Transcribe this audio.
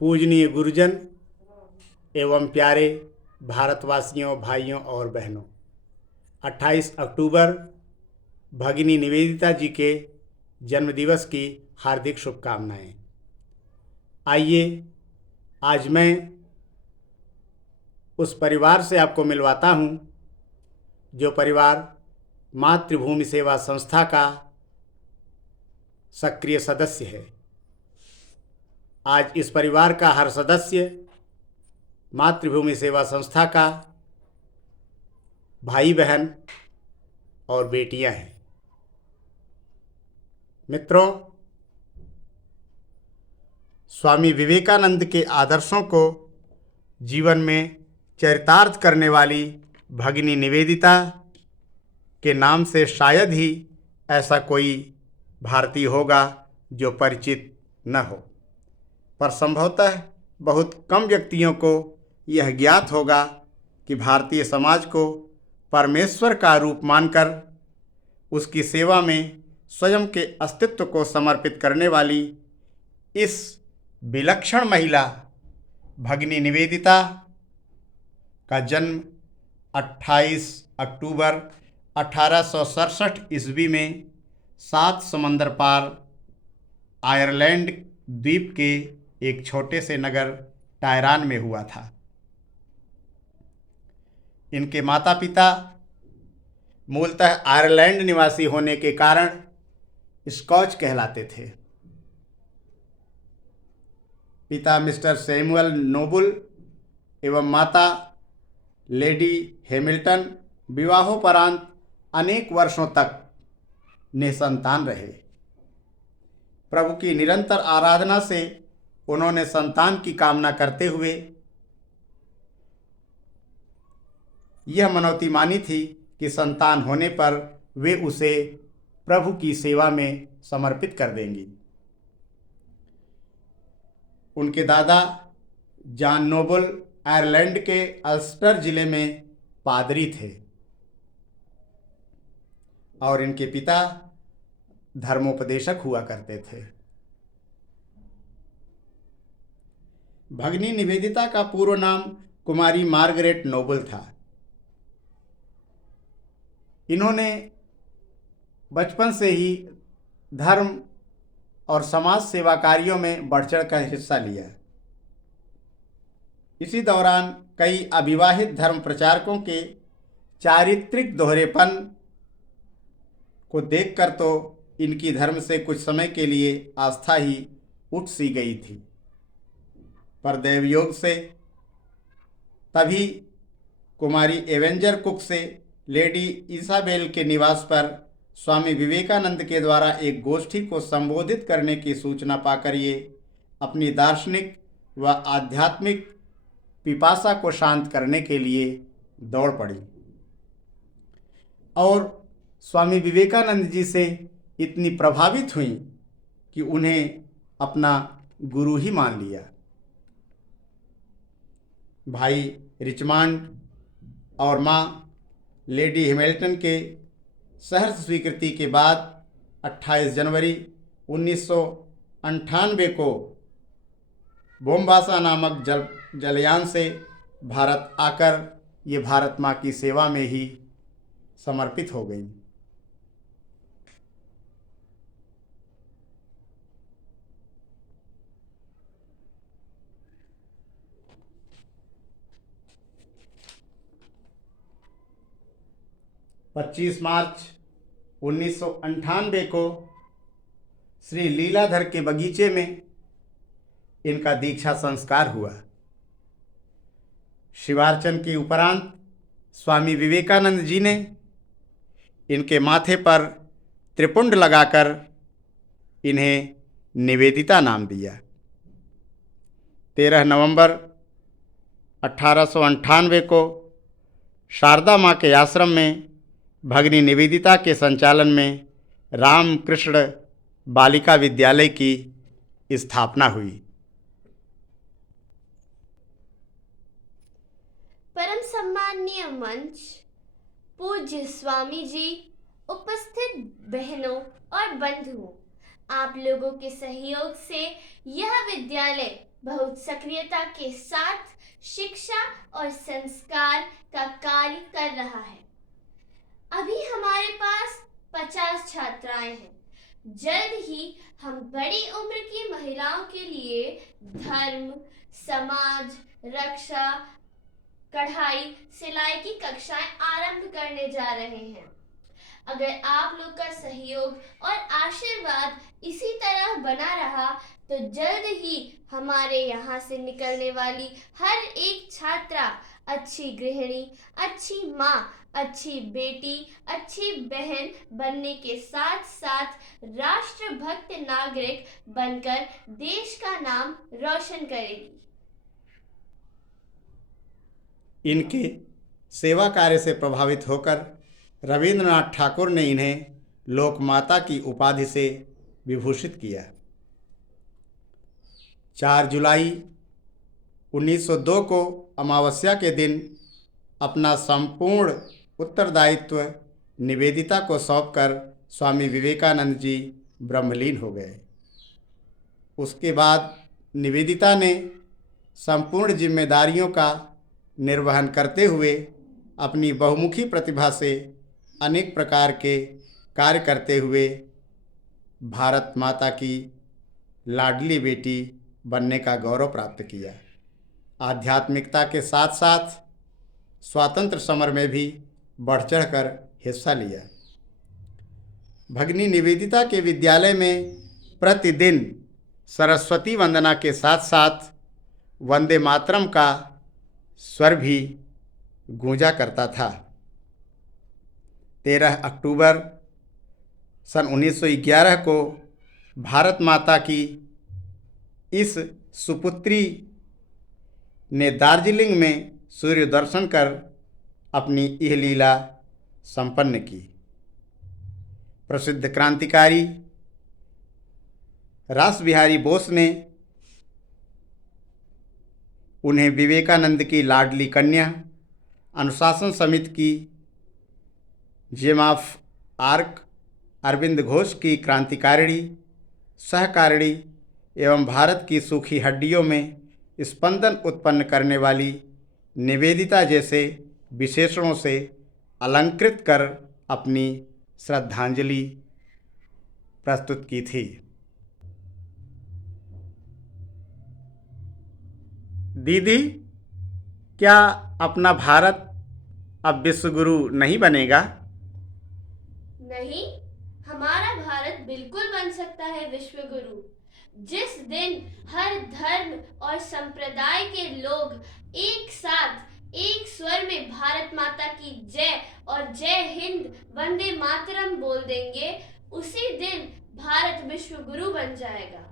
पूजनीय गुरुजन एवं प्यारे भारतवासियों, भाइयों और बहनों, 28 अक्टूबर भगिनी निवेदिता जी के जन्मदिवस की हार्दिक शुभकामनाएं। आइए आज मैं उस परिवार से आपको मिलवाता हूं जो परिवार मातृभूमि सेवा संस्था का सक्रिय सदस्य है। आज इस परिवार का हर सदस्य मातृभूमि सेवा संस्था का भाई बहन और बेटियां हैं। मित्रों, स्वामी विवेकानंद के आदर्शों को जीवन में चरितार्थ करने वाली भगिनी निवेदिता के नाम से शायद ही ऐसा कोई भारतीय होगा जो परिचित न हो, पर संभवतः बहुत कम व्यक्तियों को यह ज्ञात होगा कि भारतीय समाज को परमेश्वर का रूप मानकर उसकी सेवा में स्वयं के अस्तित्व को समर्पित करने वाली इस विलक्षण महिला भगिनी निवेदिता का जन्म 28 अक्टूबर 1867 ईस्वी में 7 समंदर पार आयरलैंड द्वीप के एक छोटे से नगर टायरान में हुआ था। इनके माता पिता मूलतः आयरलैंड निवासी होने के कारण स्कॉच कहलाते थे। पिता मिस्टर सैमुअल नोबल एवं माता लेडी हैमिल्टन विवाहोपरांत अनेक वर्षों तक निसंतान रहे। प्रभु की निरंतर आराधना से उन्होंने संतान की कामना करते हुए यह मनौती मानी थी कि संतान होने पर वे उसे प्रभु की सेवा में समर्पित कर देंगी। उनके दादा जॉन नोबल आयरलैंड के अल्स्टर जिले में पादरी थे और इनके पिता धर्मोपदेशक हुआ करते थे। भगिनी निवेदिता का पूर्व नाम कुमारी मार्गरेट नोबल था। इन्होंने बचपन से ही धर्म और समाज सेवा कार्यों में बढ़ चढ़ कर हिस्सा लिया। इसी दौरान कई अविवाहित धर्म प्रचारकों के चारित्रिक दोहरेपन को देखकर तो इनकी धर्म से कुछ समय के लिए आस्था ही उठ सी गई थी, पर दैवयोग से तभी कुमारी एवेंजर कुक से लेडी इसाबेल के निवास पर स्वामी विवेकानंद के द्वारा एक गोष्ठी को संबोधित करने की सूचना पाकर ये अपनी दार्शनिक व आध्यात्मिक पिपासा को शांत करने के लिए दौड़ पड़ी और स्वामी विवेकानंद जी से इतनी प्रभावित हुई कि उन्हें अपना गुरु ही मान लिया। भाई रिचमंड और माँ लेडी हैमिल्टन के सहर्ष स्वीकृति के बाद 28 जनवरी 1998 को बोम्बासा नामक जलयान से भारत आकर ये भारत माँ की सेवा में ही समर्पित हो गई। मार्च 1998 को श्री लीलाधर के बगीचे में इनका दीक्षा संस्कार हुआ। शिवार्चन के उपरांत स्वामी विवेकानंद जी ने इनके माथे पर त्रिपुंड लगाकर इन्हें निवेदिता नाम दिया। 13 नवंबर 1898 को शारदा माँ के आश्रम में भगिनी निवेदिता के संचालन में रामकृष्ण बालिका विद्यालय की स्थापना हुई। परम सम्माननीय मंच, पूज्य स्वामी जी, उपस्थित बहनों और बंधुओं, आप लोगों के सहयोग से यह विद्यालय बहुत सक्रियता के साथ शिक्षा और संस्कार का कार्य कर रहा है। अभी हमारे पास 50 छात्राएं हैं। जल्द ही हम बड़ी उम्र की महिलाओं के लिए धर्म, समाज, रक्षा, कढ़ाई, सिलाई की कक्षाएं आरंभ करने जा रहे हैं। अगर आप लोग का सहयोग और आशीर्वाद इसी तरह बना रहा तो जल्द ही हमारे यहाँ से निकलने वाली हर एक छात्रा अच्छी गृहिणी, अच्छी माँ, अच्छी बेटी, अच्छी बहन बनने के साथ साथ राष्ट्रभक्त नागरिक बनकर देश का नाम रोशन करेगी। इनके सेवा कार्य से प्रभावित होकर रविंद्रनाथ ठाकुर ने इन्हें लोकमाता की उपाधि से विभूषित किया। 4 जुलाई 1902 को अमावस्या के दिन अपना संपूर्ण उत्तरदायित्व निवेदिता को सौंपकर स्वामी विवेकानंद जी ब्रह्मलीन हो गए। उसके बाद निवेदिता ने संपूर्ण जिम्मेदारियों का निर्वहन करते हुए अपनी बहुमुखी प्रतिभा से अनेक प्रकार के कार्य करते हुए भारत माता की लाडली बेटी बनने का गौरव प्राप्त किया। आध्यात्मिकता के साथ साथ स्वातंत्र समर में भी बढ़ चढ़कर हिस्सा लिया। भगिनी निवेदिता के विद्यालय में प्रतिदिन सरस्वती वंदना के साथ साथ वंदे मातरम का स्वर भी गूंजा करता था। 13 अक्टूबर सन 1911 को भारत माता की इस सुपुत्री ने दार्जिलिंग में सूर्य दर्शन कर अपनी यह लीला संपन्न की। प्रसिद्ध क्रांतिकारी रासबिहारी बोस ने उन्हें विवेकानंद की लाडली कन्या, अनुशासन समिति की Joan of Arc, Arvind Ghosh की क्रांतिकारिणी, सहकारिणी एवं भारत की सूखी हड्डियों में स्पंदन उत्पन्न करने वाली निवेदिता जैसे विशेषणों से अलंकृत कर अपनी श्रद्धांजलि प्रस्तुत की थी। दीदी, क्या अपना भारत अब विश्वगुरु नहीं बनेगा? नहीं, हमारा भारत बिल्कुल बन सकता है विश्वगुरु। जिस दिन हर धर्म और संप्रदाय के लोग एक साथ एक स्वर में भारत माता की जय और जय हिंद वंदे मातरम बोल देंगे, उसी दिन भारत विश्वगुरु बन जाएगा।